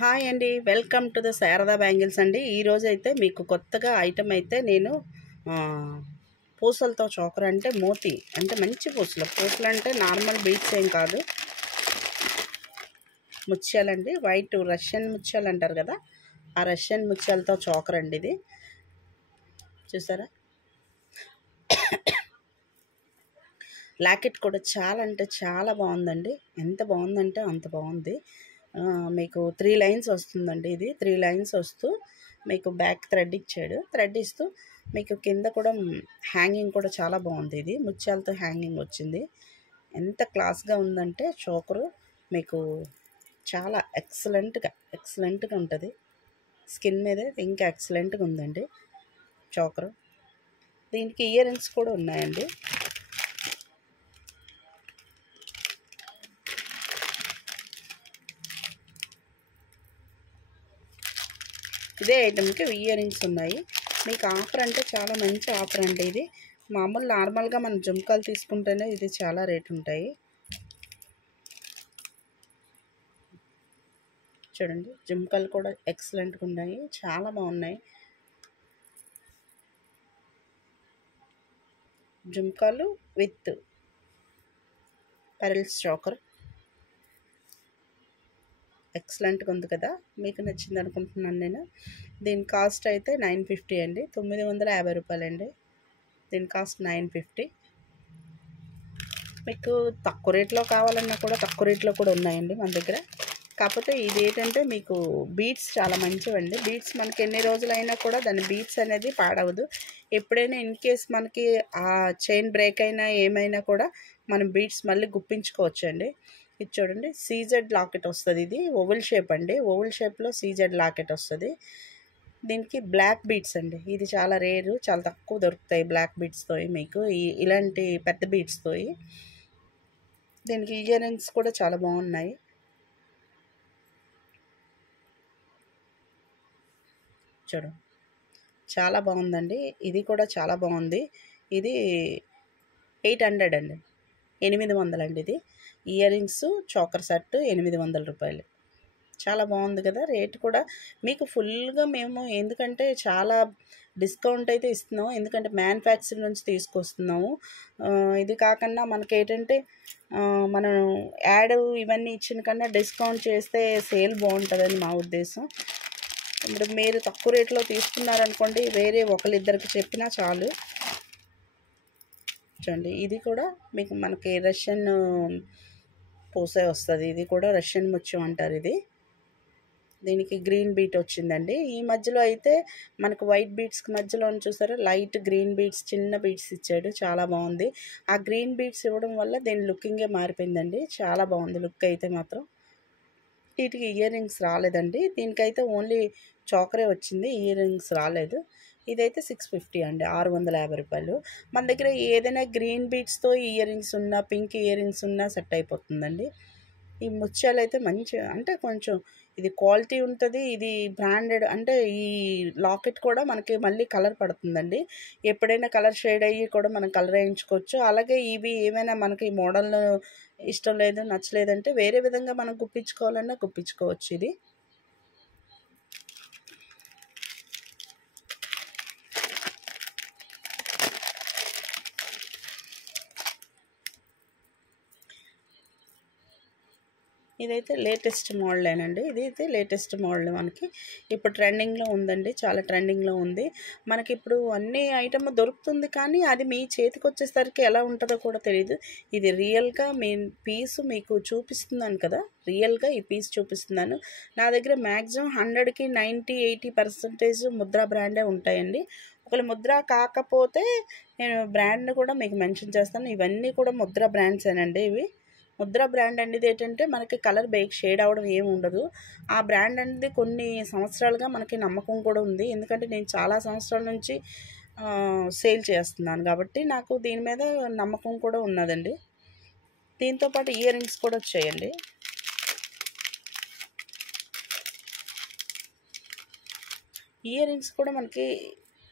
Hi అండి, welcome to the Sharada bangles అండి. ఈరోజు అయితే మీకు కొత్తగా ఐటమ్ అయితే నేను ఆ, పూసలతో చోకర్ అంటే మోతీ అంటే మంచి పూసలు అంటే నార్మల్ బీట్స్ ఏం కాదు, ముత్యాలండి. వైట్ రష్యన్ ముత్యాలు అంటారు కదా, ఆ రష్యన్ ముత్యాలతో చోకర్ అండి. ఇది చూసారా, లాకెట్ కూడా చాలా అంటే చాలా బాగుందండి. ఎంత బాగుందంటే అంత బాగుంది. మీకు 3 లైన్స్ వస్తుందండి. ఇది 3 లైన్స్ వస్తూ మీకు బ్యాక్ థ్రెడ్ ఇచ్చాడు. థ్రెడ్ ఇస్తూ మీకు కింద కూడా హ్యాంగింగ్ కూడా చాలా బాగుంది. ఇది ముత్యాలతో హ్యాంగింగ్ వచ్చింది. ఎంత క్లాస్గా ఉందంటే చోకరు మీకు చాలా ఎక్సలెంట్గా ఉంటుంది. స్కిన్ మీద ఇంకా ఎక్సలెంట్గా ఉందండి చోకరు. దీనికి ఇయర్ రింగ్స్ కూడా ఉన్నాయండి. ఇదే ఐటమ్కి ఇయర్ రింగ్స్ ఉన్నాయి. మీకు ఆఫర్ అంటే చాలా మంచి ఆఫర్ అండి. ఇది మామూలు నార్మల్గా మనం జుంకాలు తీసుకుంటేనే ఇది చాలా రేట్ ఉంటాయి. చూడండి, జుంకాలు కూడా ఎక్సలెంట్గా ఉన్నాయి, చాలా బాగున్నాయి. జుంకాలు విత్ పెరల్స్ చోకర్ ఎక్సలెంట్గా ఉంది కదా, మీకు నచ్చింది అనుకుంటున్నాను నేను. దీని కాస్ట్ అయితే 950 అండి, 950 రూపాయలండి. దీని కాస్ట్ 950. మీకు తక్కువ రేట్లో కావాలన్నా కూడా తక్కువ రేట్లో కూడా ఉన్నాయండి మన దగ్గర. కాకపోతే ఇది ఏంటంటే మీకు బీట్స్ చాలా మంచివండి. బీట్స్ మనకి ఎన్ని రోజులైనా కూడా దాని బీట్స్ అనేది పాడవదు. ఎప్పుడైనా ఇన్ కేస్ మనకి ఆ చైన్ బ్రేక్ అయినా ఏమైనా కూడా మనం బీట్స్ మళ్ళీ గుప్పించుకోవచ్చు అండి. ఇది చూడండి, సీజెడ్ లాకెట్ వస్తుంది. ఇది ఓవెల్ షేప్ అండి, ఓవెల్ షేప్లో సీజెడ్ లాకెట్ వస్తుంది. దీనికి బ్లాక్ బీట్స్ అండి. ఇది చాలా రేరు, చాలా తక్కువ దొరుకుతాయి బ్లాక్ బీట్స్తో మీకు, ఇలాంటి పెద్ద బీట్స్తో. దీనికి ఇయర్ రింగ్స్ కూడా చాలా బాగున్నాయి. చూడు, చాలా బాగుందండి. ఇది కూడా చాలా బాగుంది. ఇది 800 అండి, 800 అండి. ఇది ఇయర్ రింగ్స్ చోకర్ సెట్ 800 రూపాయలు. చాలా బాగుంది కదా. రేట్ కూడా మీకు ఫుల్గా మేము ఎందుకంటే చాలా డిస్కౌంట్ అయితే ఇస్తున్నాము, ఎందుకంటే మ్యానుఫ్యాక్చర్ నుంచి తీసుకొస్తున్నాము. ఇది కాకుండా మనకి ఏంటంటే మనం యాడ్ ఇవన్నీ ఇచ్చిన కన్నా డిస్కౌంట్ చేస్తే సేల్ బాగుంటుందని మా ఉద్దేశం. ఇప్పుడు మీరు తక్కువ రేట్లో తీసుకున్నారనుకోండి, వేరే ఒకరిద్దరికి చెప్పినా చాలు. చూడండి, ఇది కూడా మీకు మనకి రష్యన్ పూసే వస్తుంది. ఇది కూడా రష్యన్ ముత్యం అంటారు. ఇది దీనికి గ్రీన్ బీట్ వచ్చిందండి. ఈ మధ్యలో అయితే మనకు వైట్ బీట్స్కి మధ్యలో చూసారా, లైట్ గ్రీన్ బీట్స్, చిన్న బీట్స్ ఇచ్చాడు. చాలా బాగుంది. ఆ గ్రీన్ బీట్స్ ఇవ్వడం వల్ల దీని లుకింగే మారిపోయిందండి. చాలా బాగుంది లుక్ అయితే మాత్రం. వీటికి ఇయర్ రింగ్స్ రాలేదండి. దీనికైతే ఓన్లీ చోకరే వచ్చింది, ఇయర్ రింగ్స్ రాలేదు. ఇదైతే 650 అండి, 650 రూపాయలు. మన దగ్గర ఏదైనా గ్రీన్ బీట్స్తో ఇయర్ రింగ్స్ ఉన్నా, పింక్ ఇయర్ రింగ్స్ ఉన్నా సెట్ అయిపోతుందండి. ఈ ముత్యాలు అయితే మంచి అంటే కొంచెం ఇది క్వాలిటీ ఉంటుంది. ఇది బ్రాండెడ్ అంటే ఈ లాకెట్ కూడా మనకి మళ్ళీ కలర్ పడుతుందండి. ఎప్పుడైనా కలర్ షేడ్ అయ్యి కూడా మనం కలర్ వేయించుకోవచ్చు. అలాగే ఇవి ఏమైనా మనకి మోడల్ ఇష్టం లేదు, నచ్చలేదంటే వేరే విధంగా మనం గుప్పించుకోవాలన్నా గుప్పించుకోవచ్చు. ఇది ఇదైతే లేటెస్ట్ మోడలేనండి. ఇదైతే లేటెస్ట్ మోడల్ మనకి ఇప్పుడు ట్రెండింగ్లో ఉందండి, చాలా ట్రెండింగ్లో ఉంది. మనకి ఇప్పుడు అన్ని ఐటమ్ దొరుకుతుంది, కానీ అది మీ చేతికి వచ్చేసరికి ఎలా ఉంటుందో కూడా తెలియదు. ఇది రియల్గా మీ పీస్ మీకు చూపిస్తున్నాను కదా, రియల్గా ఈ పీస్ చూపిస్తున్నాను. నా దగ్గర మ్యాక్సిమం 100కి 90-80% ముద్రా బ్రాండే ఉంటాయండి. ఒకవేళ ముద్రా కాకపోతే నేను బ్రాండ్ కూడా మీకు మెన్షన్ చేస్తాను. ఇవన్నీ కూడా ముద్రా బ్రాండ్సేనండి. ఇవి ముద్రా బ్రాండ్ అనేది ఏంటంటే మనకి కలర్ బేక్ షేడ్ అవ్వడం ఏమి ఉండదు. ఆ బ్రాండ్ అనేది కొన్ని సంవత్సరాలుగా మనకి నమ్మకం కూడా ఉంది, ఎందుకంటే నేను చాలా సంవత్సరాల నుంచి సేల్ చేస్తున్నాను కాబట్టి నాకు దీని మీద నమ్మకం కూడా ఉన్నదండి. దీంతోపాటు ఇయర్ రింగ్స్ కూడా వచ్చాయండి. ఇయర్ రింగ్స్ కూడా మనకి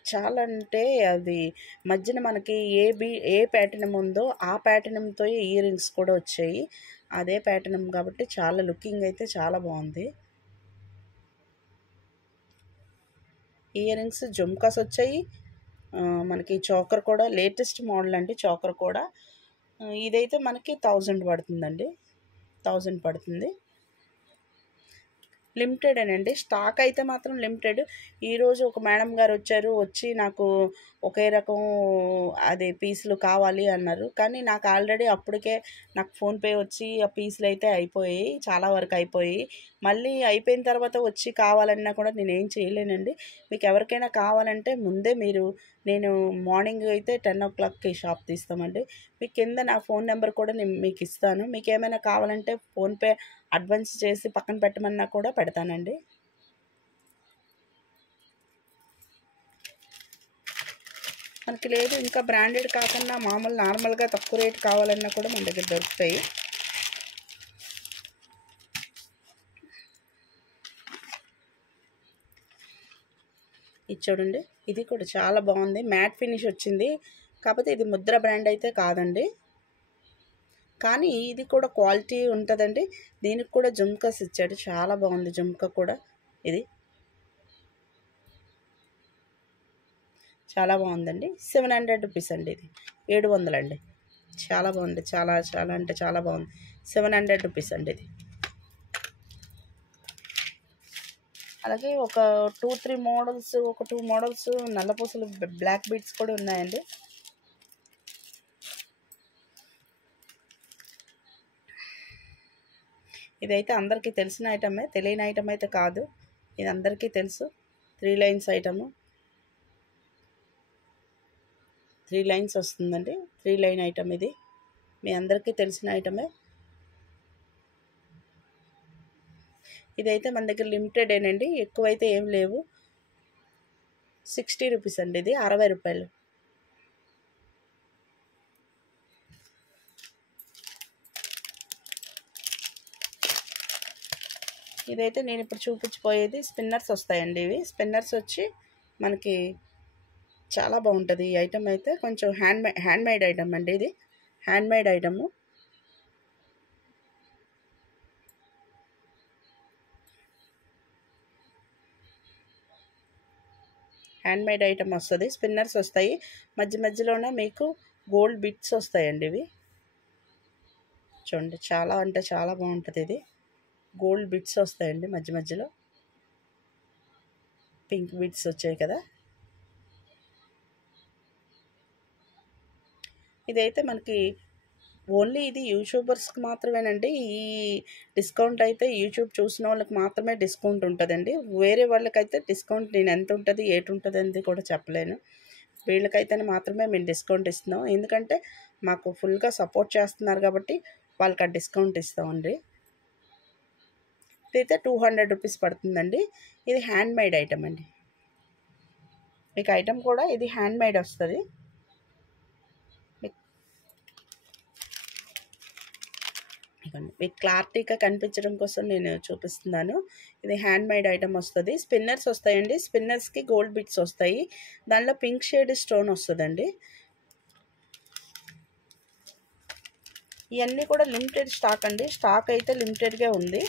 చాలా అంటే అది మధ్యన మనకి ఏ ప్యాటర్న్ ఉందో ఆ ప్యాటర్న్తో ఇయర్ రింగ్స్ కూడా వచ్చాయి. అదే ప్యాటర్న్ కాబట్టి చాలా లుకింగ్ అయితే చాలా బాగుంది. ఇయర్ రింగ్స్ జుమ్కాస్ వచ్చాయి. మనకి చోకర్ కూడా లేటెస్ట్ మోడల్ అండి. చోకర్ కూడా ఇదైతే మనకి 1000 పడుతుందండి. 1000 పడుతుంది. లిమిటెడేనండి. స్టాక్ అయితే మాత్రం లిమిటెడ్. ఈరోజు ఒక మేడం గారు వచ్చి నాకు ఒకే రకం అది పీసులు కావాలి అన్నారు. కానీ నాకు ఆల్రెడీ అప్పటికే నాకు ఫోన్పే వచ్చి ఆ పీసులు అయితే అయిపోయాయి, చాలా వరకు అయిపోయాయి. మళ్ళీ అయిపోయిన తర్వాత వచ్చి కావాలన్నా కూడా నేనేం చేయలేనండి. మీకు ఎవరికైనా కావాలంటే ముందే నేను మార్నింగ్ అయితే 10 o'clockకి షాప్ తీస్తామండి. మీకు కింద నా ఫోన్ నెంబర్ కూడా నేను మీకు ఇస్తాను. మీకు ఏమైనా కావాలంటే ఫోన్పే అడ్వాన్స్ చేసి పక్కన పెట్టమన్నా కూడా పెడతానండి. మనకి లేదు ఇంకా బ్రాండెడ్ కాకుండా మామూలు నార్మల్గా తక్కువ రేట్ కావాలన్నా కూడా మన దగ్గర దొరుకుతాయి. ఇది చూడండి, ఇది కూడా చాలా బాగుంది. మ్యాట్ ఫినిష్ వచ్చింది. కాకపోతే ఇది ముద్ర బ్రాండ్ అయితే కాదండి, కానీ ఇది కూడా క్వాలిటీ ఉంటుందండి. దీనికి కూడా జుమ్కాస్ ఇచ్చాడు, చాలా బాగుంది జుమ్కా కూడా. ఇది చాలా బాగుందండి. 700 రూపీస్ అండి. ఇది 700 అండి. చాలా బాగుంది, చాలా చాలా అంటే చాలా బాగుంది. 700 రూపీస్ అండి ఇది. అలాగే ఒక 2 మోడల్స్ నల్లపూసలు బ్లాక్ బీడ్స్ కూడా ఉన్నాయండి. ఇదైతే అందరికీ తెలిసిన ఐటమే, తెలియని ఐటమ్ అయితే కాదు. ఇది అందరికీ తెలుసు. 3 లైన్స్ ఐటము, 3 లైన్స్ వస్తుందండి. 3 లైన్ ఐటమ్ ఇది మీ అందరికీ తెలిసిన ఐటమే. ఇదైతే మన దగ్గర లిమిటెడేనండి, ఎక్కువైతే ఏం లేవు. 60 రూపీస్ అండి. ఇది 60 రూపాయలు. ఇదైతే నేను ఇప్పుడు చూపించిపోయేది స్పిన్నర్స్ వస్తాయండి. ఇవి స్పిన్నర్స్ వచ్చి మనకి చాలా బాగుంటుంది. ఈ ఐటమ్ అయితే కొంచెం హ్యాండ్మేడ్ ఐటమ్ అండి. ఇది హ్యాండ్మేడ్ ఐటము. హ్యాండ్మేడ్ ఐటమ్ వస్తుంది. స్పిన్నర్స్ వస్తాయి, మధ్యలోనే మీకు గోల్డ్ బిట్స్ వస్తాయండి. ఇవి చూడండి, చాలా అంటే చాలా బాగుంటుంది. ఇది గోల్డ్ బిట్స్ వస్తాయండి, మధ్యలో పింక్ బిట్స్ వచ్చాయి కదా. ఇదైతే మనకి ఓన్లీ ఇది యూట్యూబర్స్కి మాత్రమేనండి. ఈ డిస్కౌంట్ అయితే యూట్యూబ్ చూసిన వాళ్ళకి మాత్రమే డిస్కౌంట్ ఉంటుందండి. వేరే వాళ్ళకైతే డిస్కౌంట్ నేను ఎంత ఉంటుంది ఏటి ఉంటుంది అనేది కూడా చెప్పలేను. వీళ్ళకైతే మాత్రమే మేము డిస్కౌంట్ ఇస్తున్నాం, ఎందుకంటే మాకు ఫుల్గా సపోర్ట్ చేస్తున్నారు కాబట్టి వాళ్ళకి ఆ డిస్కౌంట్ ఇస్తామండి. ఇదైతే 200 రూపీస్ పడుతుందండి. ఇది హ్యాండ్మేడ్ ఐటమ్ అండి. మీకు ఐటమ్ కూడా ఇది హ్యాండ్మేడ్ వస్తుంది. మీకు క్లారిటీగా కనిపించడం కోసం నేను చూపిస్తున్నాను. ఇది హ్యాండ్మేడ్ ఐటమ్ వస్తుంది. స్పిన్నర్స్ వస్తాయండి. స్పిన్నర్స్కి గోల్డ్ బిట్స్ వస్తాయి. దానిలో పింక్ షేడ్ స్టోన్ వస్తుందండి. ఇవన్నీ కూడా లిమిటెడ్ స్టాక్ అండి. స్టాక్ అయితే లిమిటెడ్గా ఉంది.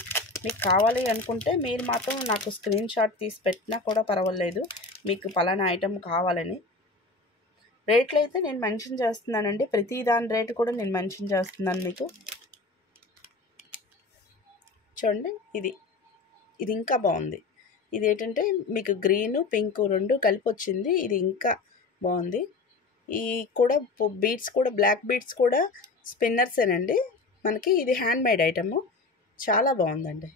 మీకు కావాలి అనుకుంటే మీరు మాత్రం నాకు స్క్రీన్ షాట్ తీసి పెట్టినా కూడా పర్వాలేదు, మీకు పలానా ఐటమ్ కావాలని. రేట్లు అయితే నేను మెన్షన్ చేస్తున్నానండి. ప్రతి దాని రేటు కూడా నేను మెన్షన్ చేస్తున్నాను మీకు. చూడండి, ఇది ఇంకా బాగుంది. ఇది ఏంటంటే మీకు గ్రీను పింక్ రెండు కలిపి వచ్చింది. ఇది ఇంకా బాగుంది. ఈ కూడా బీడ్స్ కూడా బ్లాక్ బీడ్స్ కూడా స్పిన్నర్సేనండి మనకి. ఇది హ్యాండ్మేడ్ ఐటము, చాలా బాగుందండి.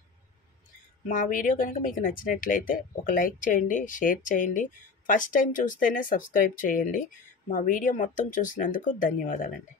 మా వీడియో కనుక మీకు నచ్చినట్లయితే ఒక లైక్ చేయండి, షేర్ చేయండి. ఫస్ట్ టైం చూస్తేనే సబ్స్క్రైబ్ చేయండి. మా వీడియో మొత్తం చూసినందుకు ధన్యవాదాలండి.